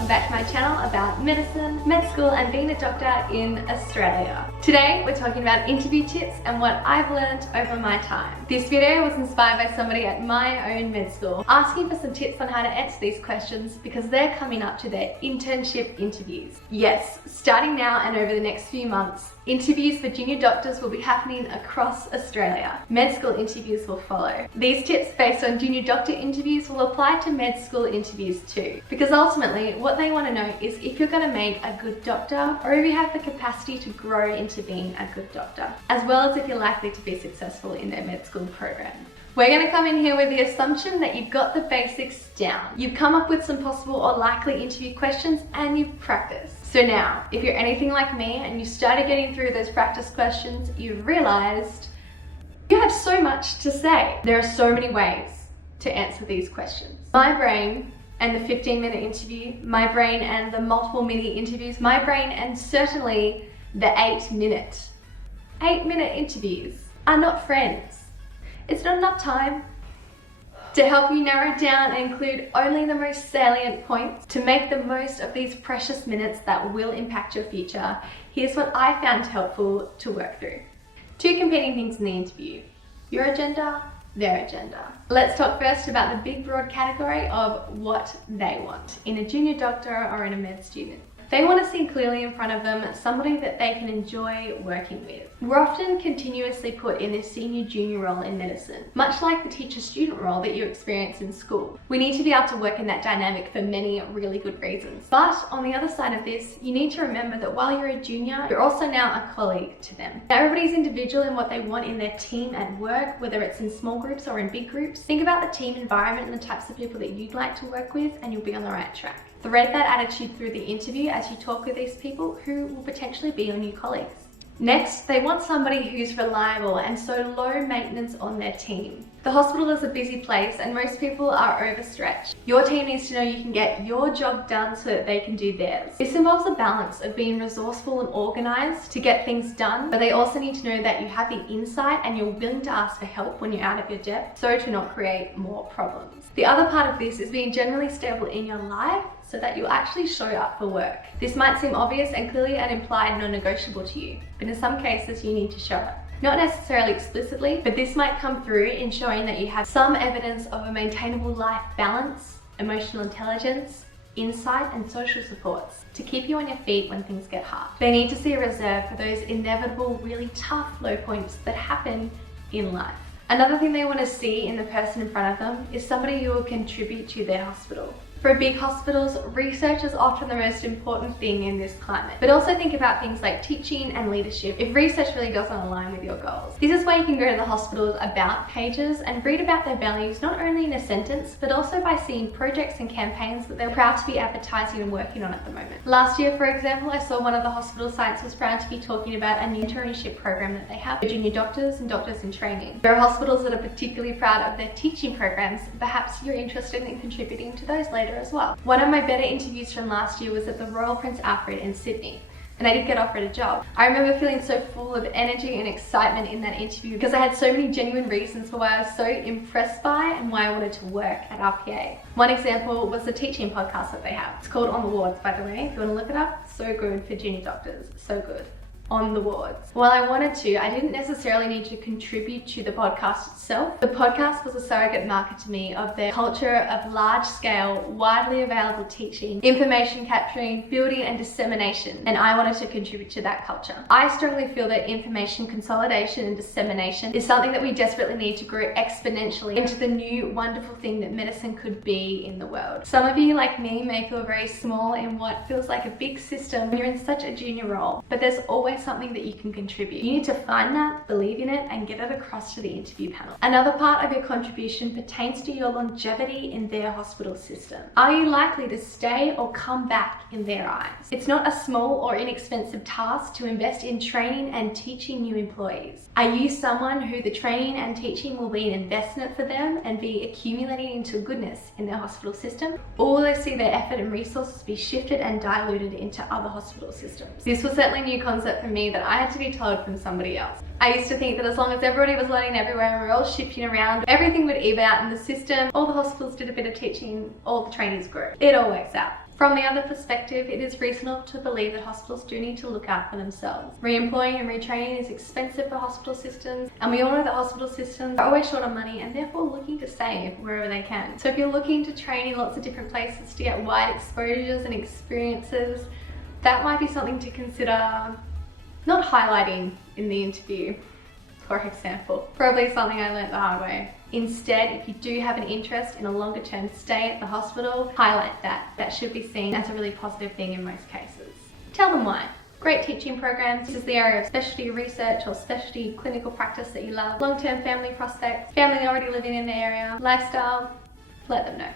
welcome back to my channel about medicine, med school and being a doctor in Australia. Today we're talking about interview tips and what I've learned over my time. This video was inspired by somebody at my own med school asking for some tips on how to answer these questions because they're coming up to their internship interviews. Yes, starting now and over the next few months, interviews for junior doctors will be happening across Australia. Med school interviews will follow. These tips based on junior doctor interviews will apply to med school interviews too, because ultimately what they want to know is if you're going to make a good doctor or if you have the capacity to grow into being a good doctor, as well as if you're likely to be successful in their med school program. We're going to come in here with the assumption that you've got the basics down. You've come up with some possible or likely interview questions and you've practiced. So now, if you're anything like me and you started getting through those practice questions, you've realized you have so much to say. There are so many ways to answer these questions. My brain and the 15-minute interview, my brain and the multiple mini interviews, my brain and certainly the 8-minute interviews are not friends. It's not enough time. To help you narrow down and include only the most salient points, to make the most of these precious minutes that will impact your future, here's what I found helpful to work through. Two competing things in the interview: your agenda, their agenda. Let's talk first about the big broad category of what they want in a junior doctor or in a med student. They want to see clearly in front of them somebody that they can enjoy working with. We're often continuously put in this senior-junior role in medicine, much like the teacher-student role that you experience in school. We need to be able to work in that dynamic for many really good reasons. But on the other side of this, you need to remember that while you're a junior, you're also now a colleague to them. Now, everybody's individual in what they want in their team at work, whether it's in small groups or in big groups. Think about the team environment and the types of people that you'd like to work with, and you'll be on the right track. Thread that attitude through the interview as you talk with these people who will potentially be your new colleagues. Next, they want somebody who's reliable and so low maintenance on their team. The hospital is a busy place and most people are overstretched. Your team needs to know you can get your job done so that they can do theirs. This involves a balance of being resourceful and organized to get things done, but they also need to know that you have the insight and you're willing to ask for help when you're out of your depth, so to not create more problems. The other part of this is being generally stable in your life so that you'll actually show up for work. This might seem obvious and clearly an implied non-negotiable to you, but in some cases you need to show up. Not necessarily explicitly, but this might come through in showing that you have some evidence of a maintainable life balance, emotional intelligence, insight and social supports to keep you on your feet when things get hard. They need to see a reserve for those inevitable, really tough low points that happen in life. Another thing they want to see in the person in front of them is somebody who will contribute to their hospital. For big hospitals, research is often the most important thing in this climate. But also think about things like teaching and leadership if research really doesn't align with your goals. This is why you can go to the hospital's about pages and read about their values not only in a sentence, but also by seeing projects and campaigns that they're proud to be advertising and working on at the moment. Last year, for example, I saw one of the hospital sites was proud to be talking about an internship program that they have for junior doctors and doctors in training. There are hospitals that are particularly proud of their teaching programs. Perhaps you're interested in contributing to those later as well. One of my better interviews from last year was at the Royal Prince Alfred in Sydney, and I did get offered a job. I remember feeling so full of energy and excitement in that interview because I had so many genuine reasons for why I was so impressed by and why I wanted to work at RPA. One example was the teaching podcast that they have. It's called On the Wards, by the way. If you want to look it up, so good for junior doctors, so good. On the wards. While I wanted to, I didn't necessarily need to contribute to the podcast itself. The podcast was a surrogate marker to me of their culture of large-scale, widely available teaching, information capturing, building and dissemination, and I wanted to contribute to that culture. I strongly feel that information consolidation and dissemination is something that we desperately need to grow exponentially into the new wonderful thing that medicine could be in the world. Some of you, like me, may feel very small in what feels like a big system when you're in such a junior role, but there's always something that you can contribute. You need to find that, believe in it, and get it across to the interview panel. Another part of your contribution pertains to your longevity in their hospital system. Are you likely to stay or come back in their eyes? It's not a small or inexpensive task to invest in training and teaching new employees. Are you someone who the training and teaching will be an investment for them and be accumulating into goodness in their hospital system? Or will they see their effort and resources be shifted and diluted into other hospital systems? This was certainly a new concept for me that I had to be told from somebody else. I used to think that as long as everybody was learning everywhere and we were all shifting around, everything would even out in the system, all the hospitals did a bit of teaching, all the trainees grew. It all works out. From the other perspective, it is reasonable to believe that hospitals do need to look out for themselves. Re-employing and retraining is expensive for hospital systems, and we all know that hospital systems are always short on money and therefore looking to save wherever they can. So if you're looking to train in lots of different places to get wide exposures and experiences, that might be something to consider not highlighting in the interview, for example. Probably something I learned the hard way. Instead, if you do have an interest in a longer term stay at the hospital, highlight that. That should be seen as a really positive thing in most cases. Tell them why. Great teaching programs. This is the area of specialty research or specialty clinical practice that you love. Long-term family prospects, family already living in the area, lifestyle, let them know.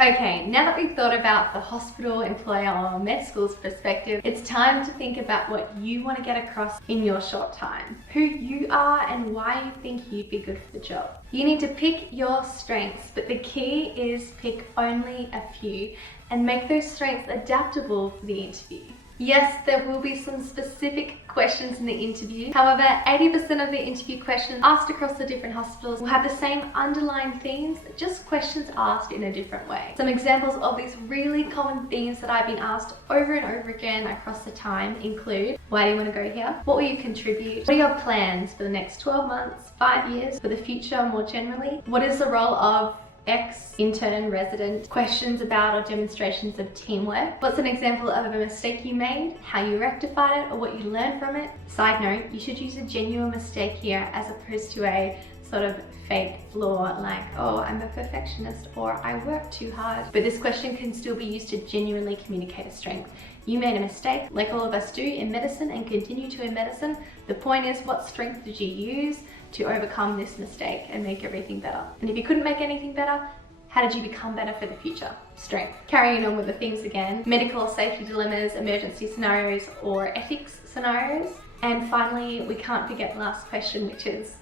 Okay, now that we've thought about the hospital, employer or med school's perspective, it's time to think about what you want to get across in your short time. Who you are and why you think you'd be good for the job. You need to pick your strengths, but the key is pick only a few and make those strengths adaptable for the interview. Yes, there will be some specific questions in the interview. However, 80% of the interview questions asked across the different hospitals will have the same underlying themes, just questions asked in a different way. Some examples of these really common themes that I've been asked over and over again across the time include: why do you want to go here? What will you contribute? What are your plans for the next 12 months, 5 years, for the future more generally? What is the role of X, intern, resident? Questions about or demonstrations of teamwork. What's an example of a mistake you made, how you rectified it, or what you learned from it? Side note, you should use a genuine mistake here as opposed to a sort of fake flaw like, oh, I'm a perfectionist or I work too hard. But this question can still be used to genuinely communicate a strength. You made a mistake, like all of us do in medicine and continue to in medicine. The point is, what strength did you use to overcome this mistake and make everything better? And if you couldn't make anything better, how did you become better for the future? Strength. Carrying on with the themes again, medical or safety dilemmas, emergency scenarios or ethics scenarios. And finally, we can't forget the last question, which is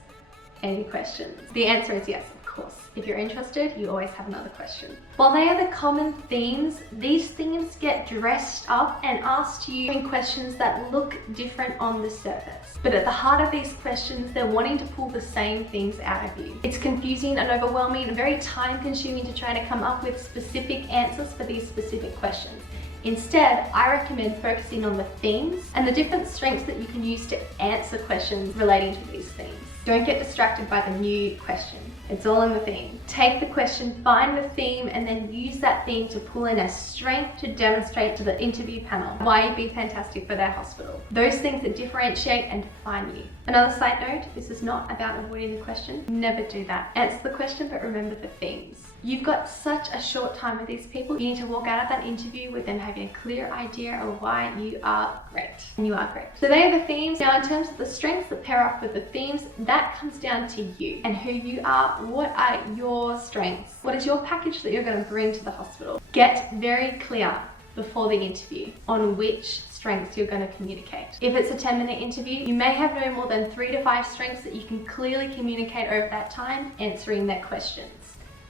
any questions? The answer is yes, of course. If you're interested, you always have another question. While they are the common themes, these themes get dressed up and asked you in questions that look different on the surface. But at the heart of these questions, they're wanting to pull the same things out of you. It's confusing and overwhelming and very time consuming to try to come up with specific answers for these specific questions. Instead, I recommend focusing on the themes and the different strengths that you can use to answer questions relating to these themes. Don't get distracted by the new question. It's all in the theme. Take the question, find the theme, and then use that theme to pull in a strength to demonstrate to the interview panel why you'd be fantastic for their hospital. Those things that differentiate and define you. Another side note, this is not about avoiding the question. Never do that. Answer the question, but remember the themes. You've got such a short time with these people. You need to walk out of that interview with them having a clear idea of why you are great. And you are great. So they are the themes. Now in terms of the strengths that pair up with the themes, that comes down to you and who you are. What are your strengths? What is your package that you're going to bring to the hospital? Get very clear before the interview on which strengths you're going to communicate. If it's a 10-minute interview, you may have no more than 3 to 5 strengths that you can clearly communicate over that time answering their questions.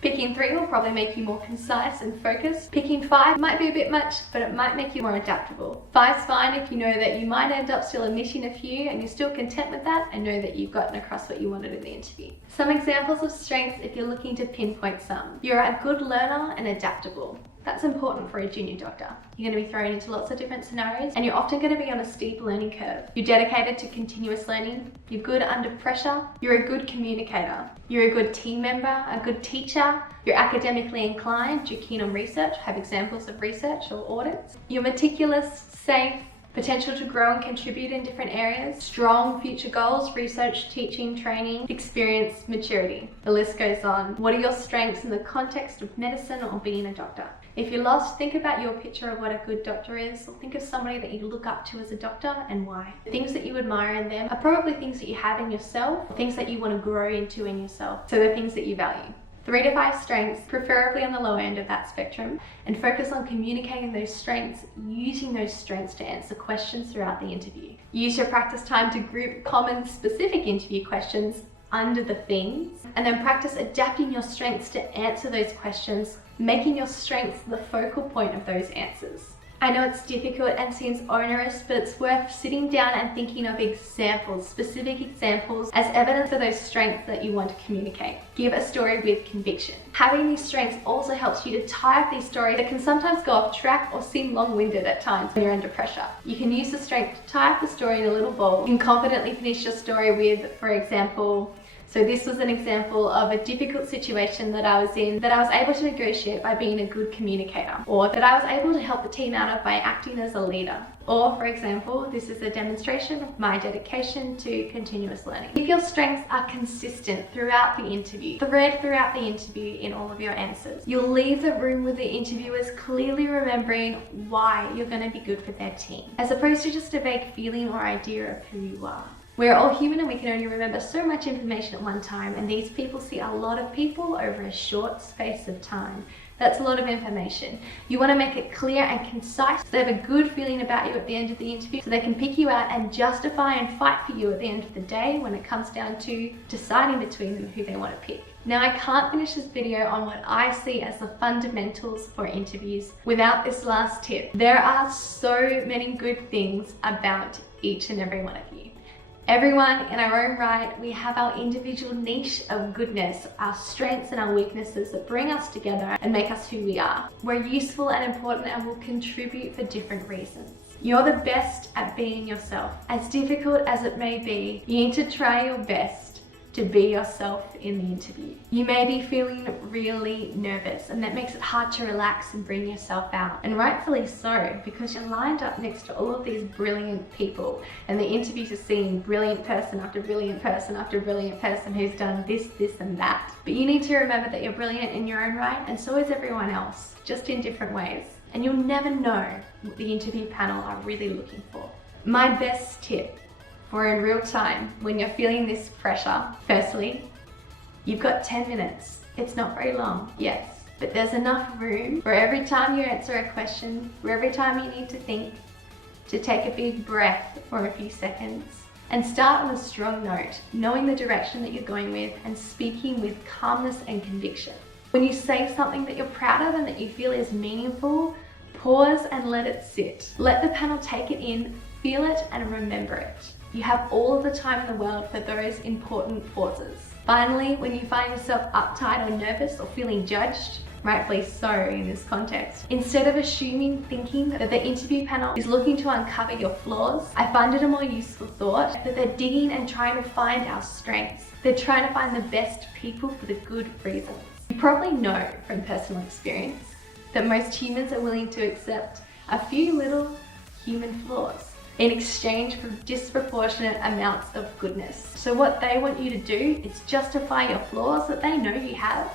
Picking 3 will probably make you more concise and focused. Picking 5 might be a bit much, but it might make you more adaptable. 5's fine if you know that you might end up still omitting a few and you're still content with that and know that you've gotten across what you wanted in the interview. Some examples of strengths if you're looking to pinpoint some. You're a good learner and adaptable. That's important for a junior doctor. You're going to be thrown into lots of different scenarios and you're often going to be on a steep learning curve. You're dedicated to continuous learning. You're good under pressure. You're a good communicator. You're a good team member, a good teacher. You're academically inclined. You're keen on research. Have examples of research or audits. You're meticulous, safe, potential to grow and contribute in different areas, strong future goals, research, teaching, training, experience, maturity. The list goes on. What are your strengths in the context of medicine or being a doctor? If you're lost, think about your picture of what a good doctor is, or think of somebody that you look up to as a doctor and why. The things that you admire in them are probably things that you have in yourself, things that you want to grow into in yourself. So they're things that you value. 3 to 5 strengths, preferably on the low end of that spectrum, and focus on communicating those strengths, using those strengths to answer questions throughout the interview. Use your practice time to group common specific interview questions under the themes, and then practice adapting your strengths to answer those questions, making your strengths the focal point of those answers. I know it's difficult and seems onerous, but it's worth sitting down and thinking of examples, specific examples, as evidence for those strengths that you want to communicate. Give a story with conviction. Having these strengths also helps you to tie up these stories that can sometimes go off track or seem long-winded at times when you're under pressure. You can use the strength to tie up the story in a little ball. You can confidently finish your story with, for example, so this was an example of a difficult situation that I was in that I was able to negotiate by being a good communicator, or that I was able to help the team out of by acting as a leader. Or, for example, this is a demonstration of my dedication to continuous learning. If your strengths are consistent throughout the interview, thread throughout the interview in all of your answers, you'll leave the room with the interviewers clearly remembering why you're going to be good for their team, as opposed to just a vague feeling or idea of who you are. We're all human and we can only remember so much information at one time, and these people see a lot of people over a short space of time. That's a lot of information. You want to make it clear and concise so they have a good feeling about you at the end of the interview, so they can pick you out and justify and fight for you at the end of the day when it comes down to deciding between them who they want to pick. Now, I can't finish this video on what I see as the fundamentals for interviews without this last tip. There are so many good things about each and every one of you. Everyone in our own right, we have our individual niche of goodness, our strengths and our weaknesses that bring us together and make us who we are. We're useful and important and will contribute for different reasons. You're the best at being yourself. As difficult as it may be, you need to try your best to be yourself in the interview. You may be feeling really nervous, and that makes it hard to relax and bring yourself out. And rightfully so, because you're lined up next to all of these brilliant people, and the interviews are seeing brilliant person after brilliant person after brilliant person who's done this, this, and that. But you need to remember that you're brilliant in your own right, and so is everyone else, just in different ways. And you'll never know what the interview panel are really looking for. My best tip for in real time when you're feeling this pressure, firstly, you've got 10 minutes. It's not very long, yes, but there's enough room for every time you answer a question, for every time you need to think, to take a big breath for a few seconds and start on a strong note, knowing the direction that you're going with and speaking with calmness and conviction. When you say something that you're proud of and that you feel is meaningful, pause and let it sit. Let the panel take it in, feel it, and remember it. You have all of the time in the world for those important pauses. Finally, when you find yourself uptight or nervous or feeling judged, rightfully so in this context, instead of thinking that the interview panel is looking to uncover your flaws, I find it a more useful thought that they're digging and trying to find our strengths. They're trying to find the best people for the good reasons. You probably know from personal experience that most humans are willing to accept a few little human flaws in exchange for disproportionate amounts of goodness. So what they want you to do is justify your flaws that they know you have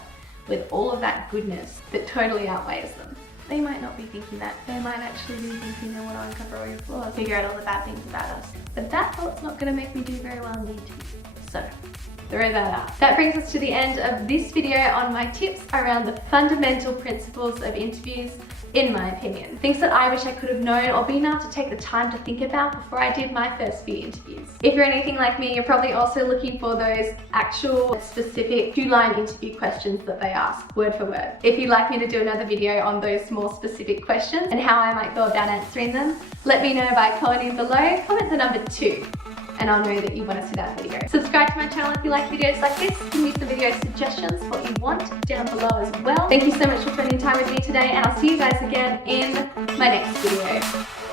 with all of that goodness that totally outweighs them. They might not be thinking that. They might actually be thinking they want to uncover all your flaws, figure out all the bad things about us. But that thought's not going to make me do very well in the interview. So throw that out. That brings us to the end of this video on my tips around the fundamental principles of interviews, in my opinion. Things that I wish I could have known or been able to take the time to think about before I did my first few interviews. If you're anything like me, you're probably also looking for those actual specific 2-line interview questions that they ask, word for word. If you'd like me to do another video on those more specific questions and how I might go about answering them, let me know by commenting below. Comment the number 2. And I'll know that you want to see that video. Subscribe to my channel if you like videos like this. Give me some video suggestions, what you want down below as well. Thank you so much for spending time with me today, and I'll see you guys again in my next video.